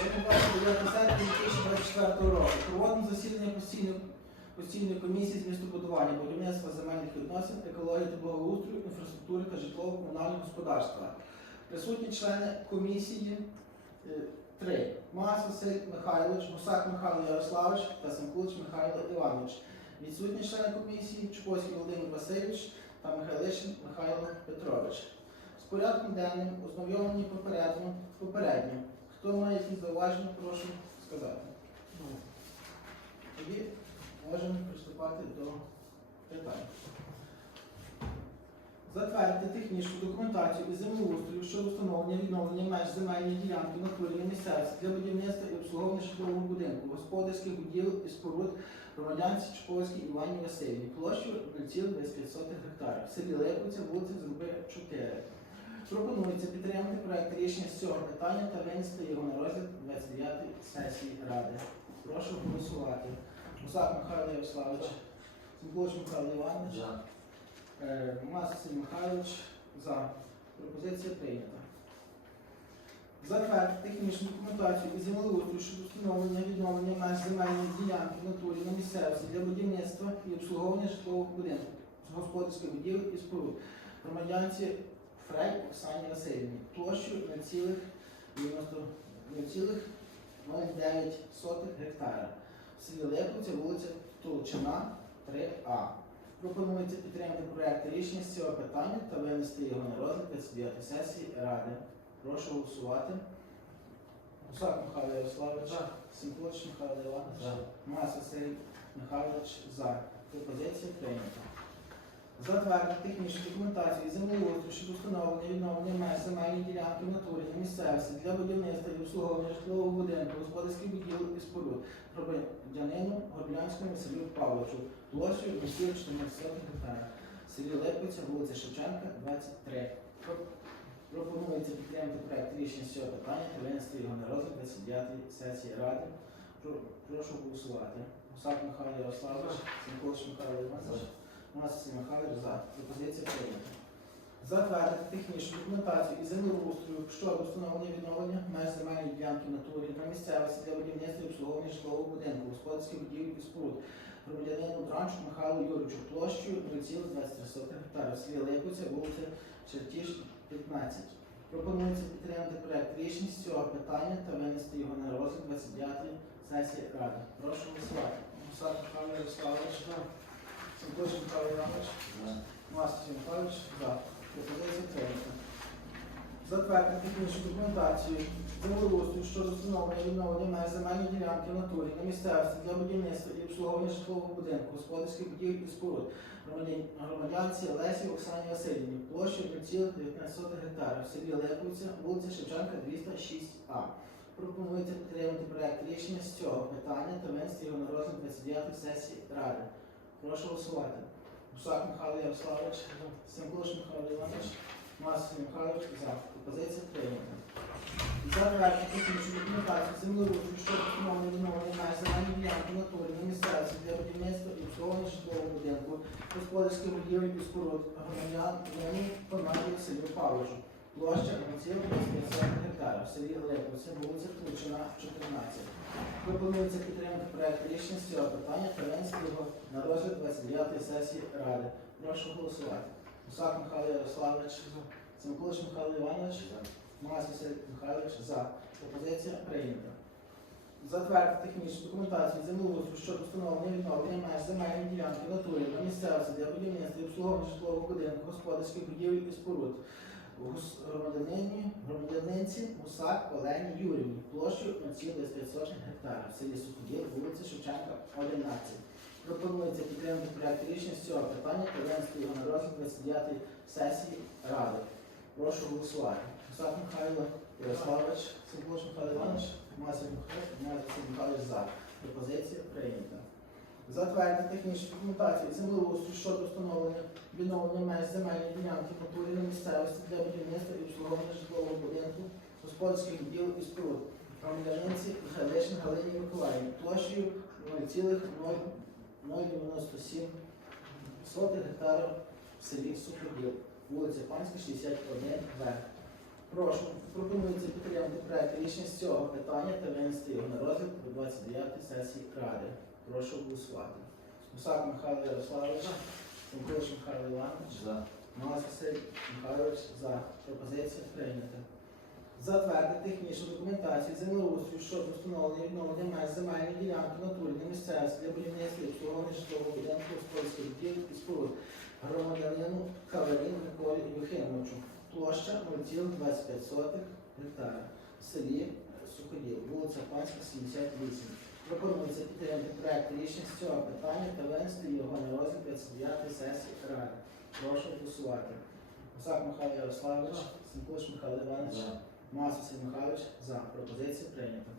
29 2024 року. Проводимо засідання постійної, постійної комісії з містобудування, будівництва земельних відносин, екології та благоустрою, інфраструктури та житлово-комунального господарства. Присутні члени комісії е, три. Мас Василь Михайлович, Гусак Михайло Ярославович та Семкулич Михайло Іванович. Відсутні члени комісії Чупоський Володимир Васильович та Михайлишин Михайло Петрович. З порядком денним ознайомлені попередньо, попередньо. Хто має якісь зауваження, прошу сказати. Тоді можемо приступати до питань. Затвердити технічну документацію і землеустрою щодо встановлення відновлення меж земельної ділянки на турі місцевості для будівництва і обслуговування житлового будинку, господарських будівель і споруд громадянці Чуповській Івані Васильівні, площею 0,25 гектарів, в селі Липовця, вулиця Зруби 4. Пропонується підтримати проект рішення з цього питання та винести його на розгляд 29 сесії Ради. Прошу голосувати. Мусак Михайло Ярославович, Зінкович Михайло Іванович, е, Мас Василь Михайлович за. Пропозиція прийнята. Затвердити технічну документацію і землеустрою щодо встановлення відновлення меж земельної ділянки в натурі на місцевості для будівництва і обслуговування житлового будинку, господарських будівель і споруд громадянці Фрей Оксані Васильівні площею 0,09 гектара. В селі Липовця, вулиця Толчина, 3А. Пропонується підтримати проект рішення з цього питання та винести його на розгляд 29 сесії Ради. Прошу голосувати. Гусак Михайло Ярославович, Сінкович Михайло Іванович, Мас Василь Михайлович за. Пропозиція прийнята. Затвердити технічну документацію землеустрою щодо встановлення відновлення меж земельної ділянки в натурі на місцевості для будівництва і обслуговування житлового будинку, господарських будівель і споруд громадянину Горблянському Василю Павловичу площею 14 гектарів. Селі Липиця, вулиця Шевченка, 23. Пропонується підтримати проект рішення з цього питання та винести його на розгляд 29 сесії Ради. Прошу голосувати. Гусак Михайло Ярославович, Сінкович Михайло Іванович, Мас Михайлович за. Пропозиція прийнята. Затвердити технічну документацію і землеустрою щодо встановлення відновлення меж земельної ділянки натурі на місцевості для будівництва і обслуговування житлового будинку, господарських будівель і споруд громадянину Дранчу Михайлу Юрійовичу площею 0,23 гектарів селі Липовця, вулиця Чертіж, 15. Пропонується підтримати проект рішення з цього питання та винести його на розгляд 29 сесії Ради. Прошу голосувати. Гусак Михайло Ярославович, Сенкоч Михайло Іванович, Мастер Михайлович, за. Пропозиція прийнята. Затвердити технічну документацію землеустрою щодо встановлення відновлення меж земельної ділянки в натурі на місцевості для будівництва і обслуговування житлового будинку, господарських будівель і споруд громадянці Лесі Оксані Васильівні, площею 0,19 гектарів селі Липовця, вулиця Шевченка, 206А. Пропонується підтримати проект рішення з цього питання та винести його на розгляд 29 сесії Ради. Прошу голосувати. Гусак Михайло Ярославович, Семкулиш Михайло Іванович, Масов Михайлович за. Пропозиція прийнята. Затвердити технічну документацію землеустрою щодо встановлення відновлення меж земельної ділянки натурі на місцевості для будівництва і обслуговування житлового будинку, господарських будівель і споруд громадян Лені Панагії Селі Павловичу. Площа 0,50 гектарів в селі Липовця, вулиця Ключина, 14. Пропонується підтримати проект рішення з цього питання його на розгляд 29 сесії Ради. Прошу голосувати. Гусак Михайло Ярославович, Семкулич Михайло Іванович, Мас Василь Михайлович за. Пропозиція прийнята. Затвердити технічну документацію землеустрою щодо встановлення відновлення меж земельної ділянки натурі на місцевості для будівництва і обслуговування житлового будинку, господарських будівель і споруд. Громадянині, громадянинці Гусак Олені Юрівні, площею 0,25 гектарів в селі Суходіл, вулиця Шевченка, 11. Пропонується підтримати проект рішення з цього питання його на розгляд 29 сесії Ради. Прошу голосувати. Гусак Михайло Ярославович, Симбулич Михайло Іванович, Масів Михайло Михайлович за. Пропозиція прийнята. Затвердити технічну документацію землеустрою щодо встановлення відновлення меж земельної ділянки на місцевості для будівництва і обслуговування житлового будинку, господарських будівель і споруд. Громадянинці Михайлишин Галині Миколаївні площею 0,097 гектарів в селі Суходіл, вулиця Панська, 61 В. Прошу, пропонується підтримати проект рішення з цього питання та винести його на розгляд до 29 сесії Ради. Прошу голосувати. Гусак Михайло Ярославович, Сенкович Михайло Іванович, За. Малас Василь Михайлович за. Пропозиція прийнята. Затвердити технічну документацію землеустрою щодо встановлення відновлення меж земельної ділянки натурі на місцевості для будівництва обслуговування житлового будинку господарських будівель і споруд громадянину Кавалін Миколі Юхимовичу. Площа 0,25 гектара. В селі Суходіл, вулиця Панська, 78. Пропонується підтримати проект рішення з цього питання та винести його на розгляд 29 сесії Ради. Прошу голосувати. Гусак Михайло Ярославович, Сенкуш Михайло Іванович. Маса Михайлович за. Пропозиція прийнята.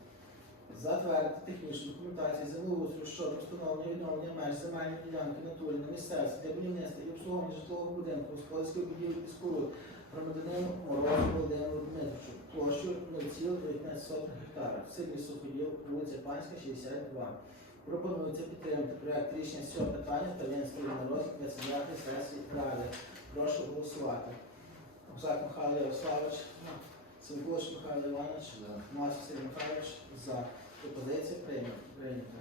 Затвердити технічну документацію землеустрою щодо встановлення відновлення меж земельної ділянки натурі на місцевості для будівництва і обслуговування житлового будинку, господарської будівлі і споруд громадянину Морозу Володимиру Дмитровичу площею 0,19 гектара в селі вулиця Панська, 62. Пропонується підтримати проект рішення з цього питання та винести його на розгляд 29 сесії Ради. Прошу голосувати. Гусак Михайло Ярославович, Сенкош Михайло Іванович, За. Мас Василь Михайлович за. Пропозиція прийнята.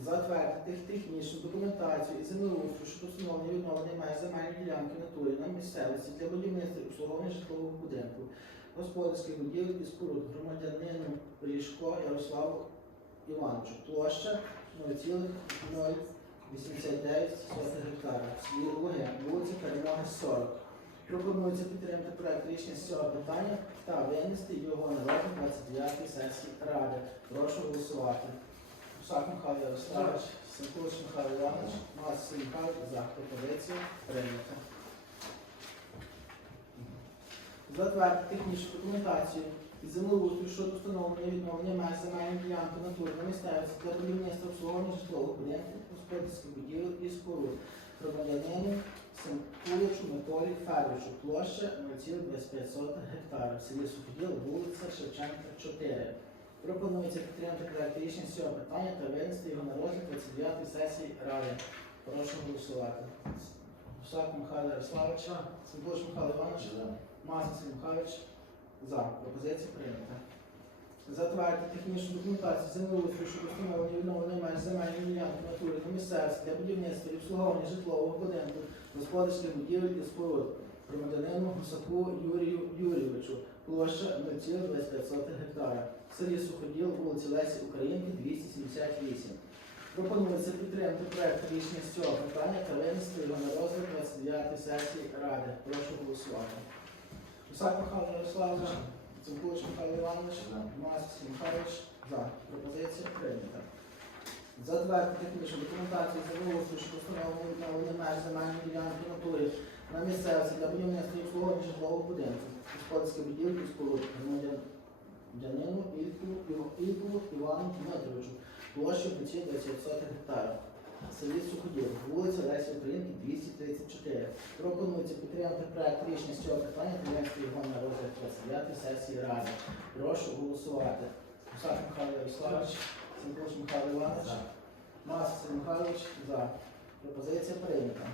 Затвердити технічну документацію і землеустрою щодо встановлення відновлення меж земельної ділянки натурі на місцевості для будівництва обслуговування житлового будинку, господарських будівель і споруд громадянину Ріжко Ярославу Івановичу. Площа 0,089 гектара. Луги, вулиця Перемоги 40. Пропонується підтримати проект рішення з цього питання та винести його на розгляд 29 сесії Ради. Прошу голосувати. Гусак Михайло Ярославович, Сенкулич Михайло Іванович, Мас Михайло за пропозицію прийнято. Затвердити технічну документацію і землеустрою щодо встановлення відновлення меж земельної ділянки натури на місцевості для будівництва обслуговування житлових будинків, господарських будівель і споруд громадянину Сенкуличу Миколі Федоровичу. Площа 0,25 гектара в селі Суходіл, вулиця Шевченка, 4. Пропонується підтримати проект рішення з цього питання та винести його на розгляд 29 сесії Ради. Прошу голосувати. Гусак Михайло Ярославович, Сенкулич Михайло Іванович, Сергій Михайлович за. Пропозиція прийнята. Затвердити технічну документацію землеустрою щодо встановлення відновлення меж земельної ділянки в натурі на місцевості для будівництва і обслуговування житлового будинку, господарських будівель і споруд громадянину Гусаку Юрію Юрійовичу. Площа 0,25 гектара. В селі Суходіл, вулиці Лесі Українки, 278. Пропонується підтримати проект рішення з цього питання та винести його на розгляд 29 сесії Ради. Прошу голосувати. Гусак Михайло Ярославович, Цинкулич Михайло Іванович, За. Мас Михайлович за. Пропозиція прийнята. Затвердити технічну документацію за вулицю, що встановлено меж земельної ділянки натурі на місцевості для будівництва і обслуговування житлового будинку, господарських будівель і споруд громадянину Ількову Івану Дмитровичу, площу 20 гектарів. Селі Суходіл, вулиця Лесі Українки, 234. Пропонується підтримати проект рішення з цього питання та внести його на розгляд 29 сесії Ради. Прошу голосувати. Гусак Михайло Ярославович, Сенкош Михайло Іванович, За. Михайлович за. Пропозиція прийнята.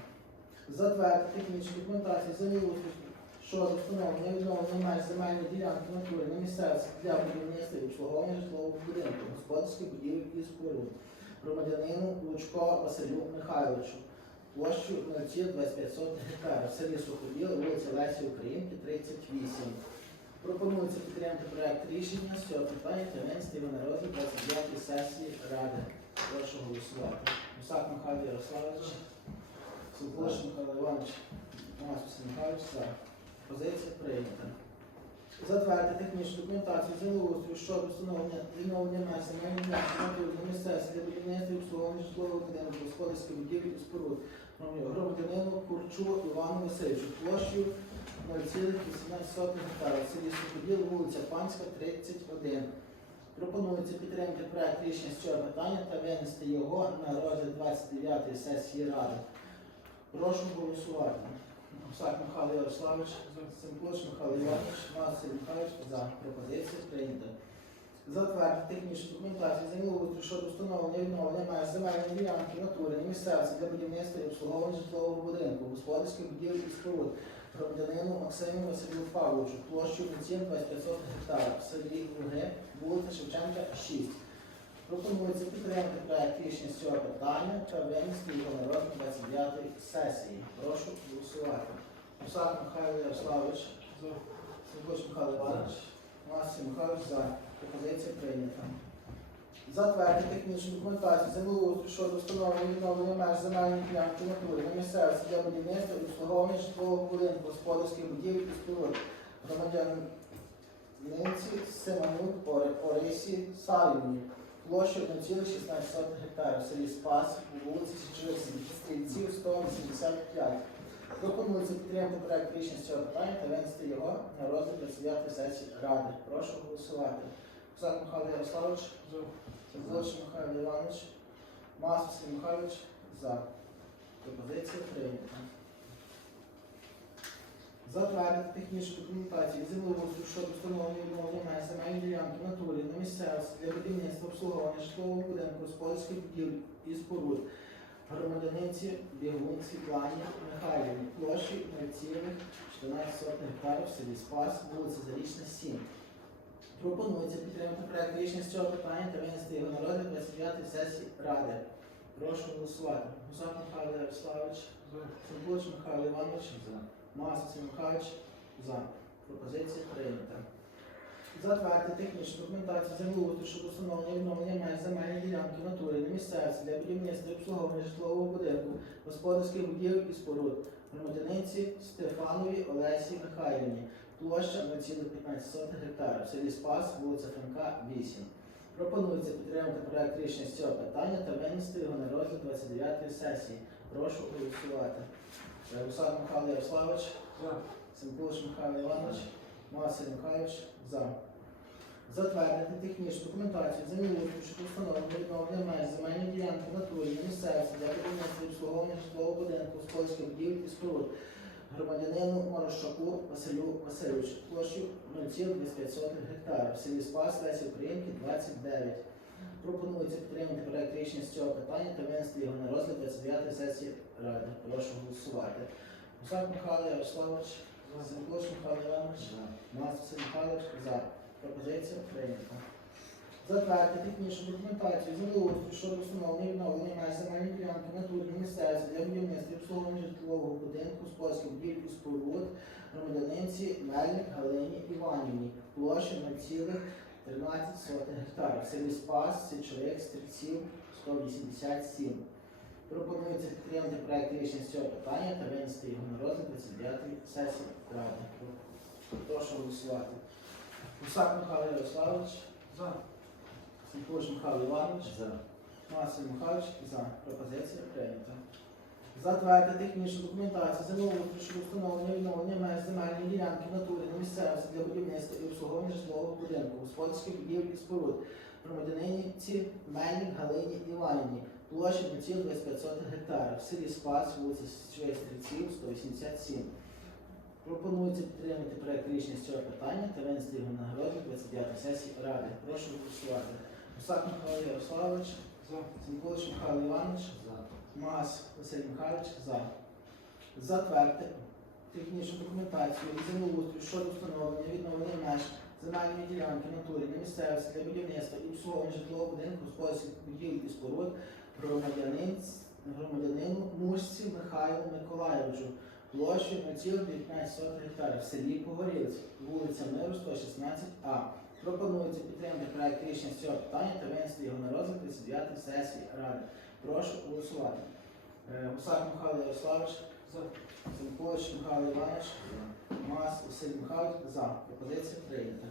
Затвердити технічну документацію землеустрою щодо встановлення і відновлення меж ділянки натури на місцевості для будівництва і обслуговування житлового будинку, господарських будівель і споруд громадянину Лучко Василю Михайловичу. Площу 0,25 гектара в селі Суходіл, вулиця Лесі Українки, 38. Пропонується підтримати проект рішення з цього питання та на розгляд 29 сесії Ради. Прошу голосувати. Гусак Михайло Ярославович, Сулкош Михайло Іванович, Мас Василь Михайлович за. Позиція прийнята. Затвердити технічну документацію землеустрою щодо встановлення відновлення меж земельних на місцевості для будівництва і обслуговування житлового будинку, господарських будівель і споруд громадянину Курчу Івану Васильовичу площею 0,18 гектара в селі Суходіл, вулиця Панська, 31. Пропонується підтримати проект рішення з цього питання та винести його на розгляд 29-ї сесії Ради. Прошу голосувати. Гусак Михайло Ярославович, Семкош Михайло Іванович, Василь Михайлович за пропозицію прийнято. Затвердити технічну документацію землеустрою щодо встановлення відновлення меж земельної ділянки в натурі на місцевості для будівництва і обслуговування житлового будинку, господарських будівель і споруд громадянину Максиму Василю Павловичу, площу 2500 гектарів в селі Луги, вулиця Шевченка, 6. Пропонується підтримати проект рішення з цього питання та винести його на розгляд 29 сесії. Прошу голосувати. Мусак Михайло Ярославович. Сергій Михайло Іванович. Масі Михайлович за. Пропозиція прийнята. Затвердити технічну документацію землеустрою щодо встановлення відновлення меж земельної ділянки натури на місцевості для будівництва і обслуговування житлового будинку, господарських будівель і споруд громадянинці Семенюк Ори- Орисі Савівні, площу 1,16 гектарів в селі Спас, вулиці Січових Стрільців, 185. Пропонується підтримати проект рішення з цього питання та винести його на розгляд 29 сесії Ради. Прошу голосувати. Кузак Михайло Ярославович. Сергій Михайло Іванович. Мас Василь Михайлович. За. Пропозиція прийнята. Затвердити технічну документацію землеустрою щодо встановлення меж земельної ділянки натурі на місцевості для будівництва обслуговування житлового будинку, господарських будівель і споруд громадяниці Бігун Світлані Михайлівні площі 0,14 гектарів в селі Спас, вулиця Зарічна, 7. Пропонується підтримати проект рішення з цього питання та винести його на розгляд 29 сесії Ради. Прошу голосувати. Гусак Михайло Ярославович. Церкуч Михайло Іванович. Мас Василь Михайлович. За. Пропозиція прийнята. Затвердити технічну документацію землеустрою щодо встановлення відновлення меж земельної ділянки в натурі на місцевості для будівництва і обслуговування житлового будинку, господарських будівель і споруд громадяниці Стефанові Олесі Михайлівні, площа 0,15 гектара в селі Спас, вулиця Франка, 8. Пропонується підтримати проект рішення з цього питання та винести його на розгляд 29 сесії. Прошу голосувати. Гусак Михайло Ярославович. Семкулич Михайло Іванович. Масиль Михайлович. За. Затвердити технічну документацію землеустрою щодо встановлення відновлення меж земельної ділянки в натурі на місцевості для будівництва обслуговування житлового будинку, господарських будівель і споруд громадянину Морошаку Василю Васильовичу площу 0,25 гектара в селі Спас, Лесі Українки, 29. Пропонується підтримати проект рішення з цього питання та винести його на розгляд 29 сесії Ради. Прошу голосувати. Гусак Михайло Ярославович, Зенкош Михайло Іванович, Мас Василь Михайлович за. Пропозиція прийнята. Затвердити технічну документацію землеустрою щодо встановлення відновлення меж земельної ділянки натурі на місцевості для будівництва обслуговування житлового будинку, господарських будівель і споруд громадянинці Мельник Галині Іванівні, площа 0,13 гектарів, селі Спас, Січовик, Стрільців, 187. Пропонується підтримати проект рішення з цього питання та винести його на розгляд 29 сесії Ради. Прошу голосувати. Гусак Михайло Ярославович. За. Сінкош Михайло Іванович. За. Масиль Михайлович. За. Пропозиція прийнята. Затвердити технічну документацію землеустрою щодо встановлення відновлення меж земельної ділянки в натурі на місцевості для будівництва і обслуговування житлового будинку, господарських будівель і споруд громадяниці Мельник Галині Іванівні, площа 0,25 гектара в селі Спас, вулиця Січових Стрільців, 187. Пропонується підтримати проект рішення з цього питання та винести його на розгляд 29 сесії Ради. Прошу голосувати. Гусак Михайло Ярославович. За. Цинкович Михайло Іванович. За. Мас Василь Михайлович. За. Затвердити технічну документацію і землеустрою щодо встановлення відновлення меж земельної ділянки в натурі на місцевості для будівництва і обслуговування житлового будинку, господарських будівель і споруд громадянин- громадянину Мушці Михайлу Миколайовичу площею 0,19 гектарів в селі Погорілці, вулиця Миру, 116А. Пропонується підтримати проект рішення з цього питання та винести його на розгляд 39 сесії Ради. Прошу голосувати. Е, Гусак Михайло Ярославович, Зінкович Михайло Іванович, Мас Василь Михайлович за. Пропозиція прийнята.